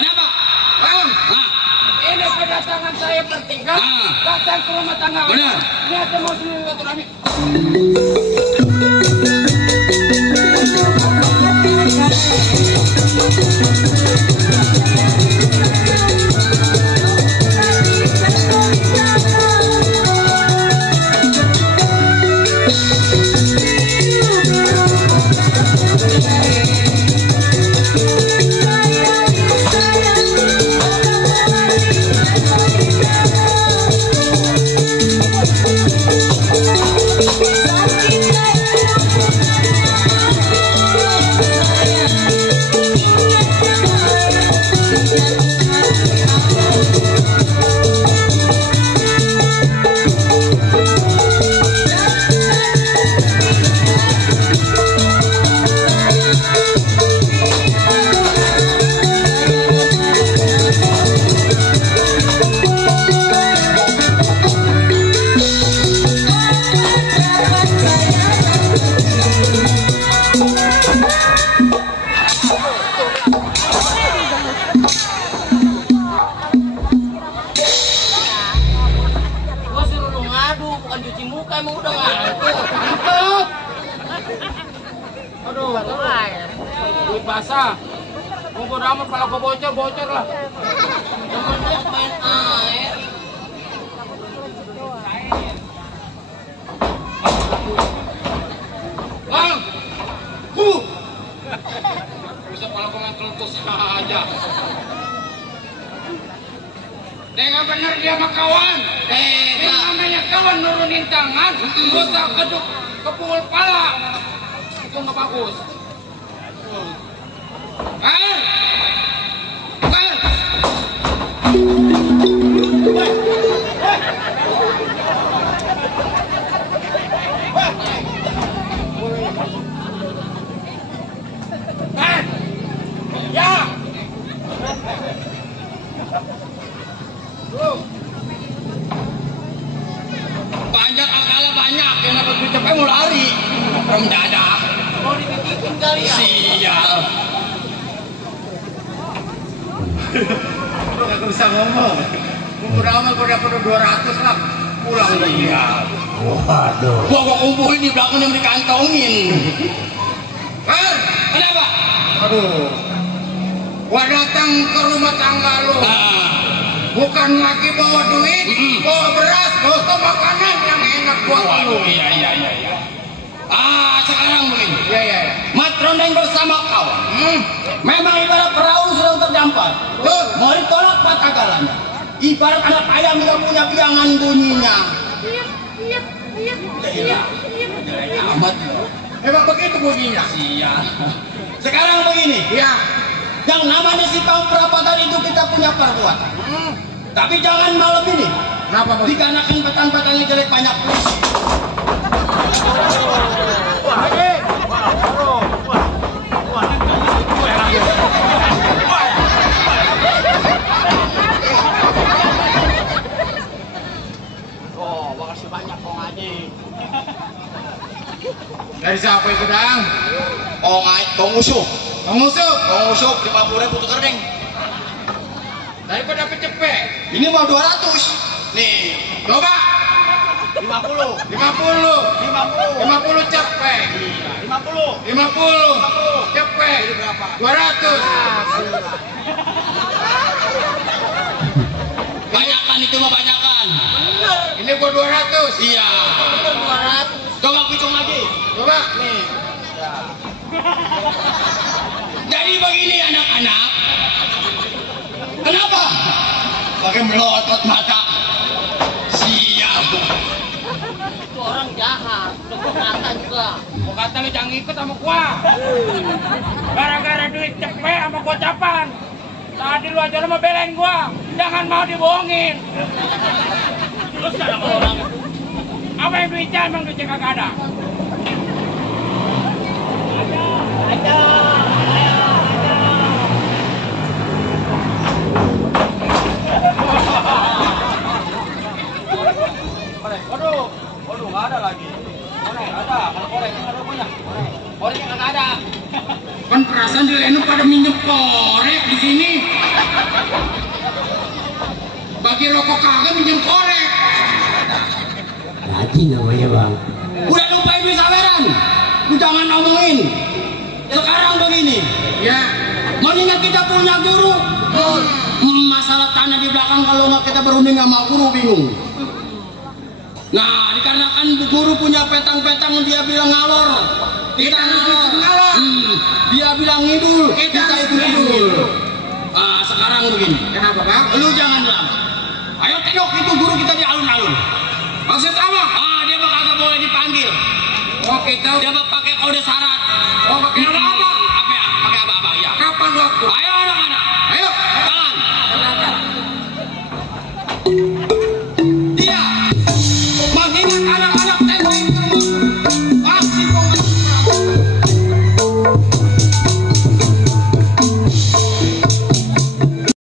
Kenapa? Ini kedatangan saya bertiga, datang ke rumah tangga. Benar. Ini ada mau silaturahmi. Basah, mau amat kalau kau bocor lah. Temennya main air. Bang, bisa kalau kau main kelutus aja. Dengan benar dia sama kawan. Ini namanya kawan nurunin tangan, dosa keduk kepungul pala. Itu nggak bagus. Banyak akala banyak yang dapat duit cepet mau lari from dadah. Mau dibikin kali ya? Sial. Lu gak bisa ngomong. Kumpul amal gua dapat 200 lah. Pulang dia. Waduh. Gua kumpulin di belakang yang dikantongin. Kenapa? Aduh. Gua datang ke rumah tangga lu. Bukan lagi bawa duit, bawa beras, bawa makanan yang enak buat lu. Iya. Sekarang begini. Iya. Matrondeng bersama kawan. Memang ibarat perahu sedang terdampar. Mau ditolak patah galanya. Ibarat anak ayam yang punya biangan bunyinya. Iya. Amat. Memang begitu bunyinya. Iya. Sekarang begini. Iya. Yang namanya si kaum perapatan itu kita punya perbuatan. Tapi jangan malam ini. Kenapa? Dikarenakan patan-patannya jelek banyak polisi. Makasih banyak Kong Haji. Dari siapa itu Dang? Kong Usuk. Kong Usuk 50.000 tuh kerding. Daripada dapat cepet. Ini mau 200. Nih, coba. 50 cepet. 50 cepet. Ini berapa? 200. Banyakan itu mah banyakan. Ini gua 200. Iya. 200. Coba hitung lagi. Coba. Nih. Ya. Jadi begini anak-anak. Kenapa? Pakai melotot mata. Siap. Itu orang jahat. Udah gua kata juga. Gua kata lu jangan ikut sama gua. Gara-gara duit cepet sama gocapan. Tadi lu aja mau belain gua. Jangan mau dibohongin. Terus ada orang. Apa yang duitnya emang duitnya kagak ada? Ada. Waduh, nggak ada lagi. Ada, kalau korek ada punya. Koreknya nggak ada. Kan perasaan di Leno pada minjem korek di sini. bagi rokok kagak minjem korek. Rajin namanya bang. Udah lupain duit saweran. Lu jangan ngomongin. Sekarang begini. Ya. Mendingan kita punya guru. Masalah tanah di belakang kalau nggak kita berunding sama guru bingung. Nah, dikarenakan guru punya petang-petang dia bilang ngalor. Kita ngalor. Dia bilang ngidul. Kita itu ngidul. Sekarang begini. Kenapa bang? Lu jangan lama. Ayo tengok itu guru kita di alun-alun. Maksud apa? Dia mah kagak boleh dipanggil. Oke, tahu. Dia mah pakai kode syarat. Oh, pakai apa? Pakai apa-apa ya. Kapan waktu?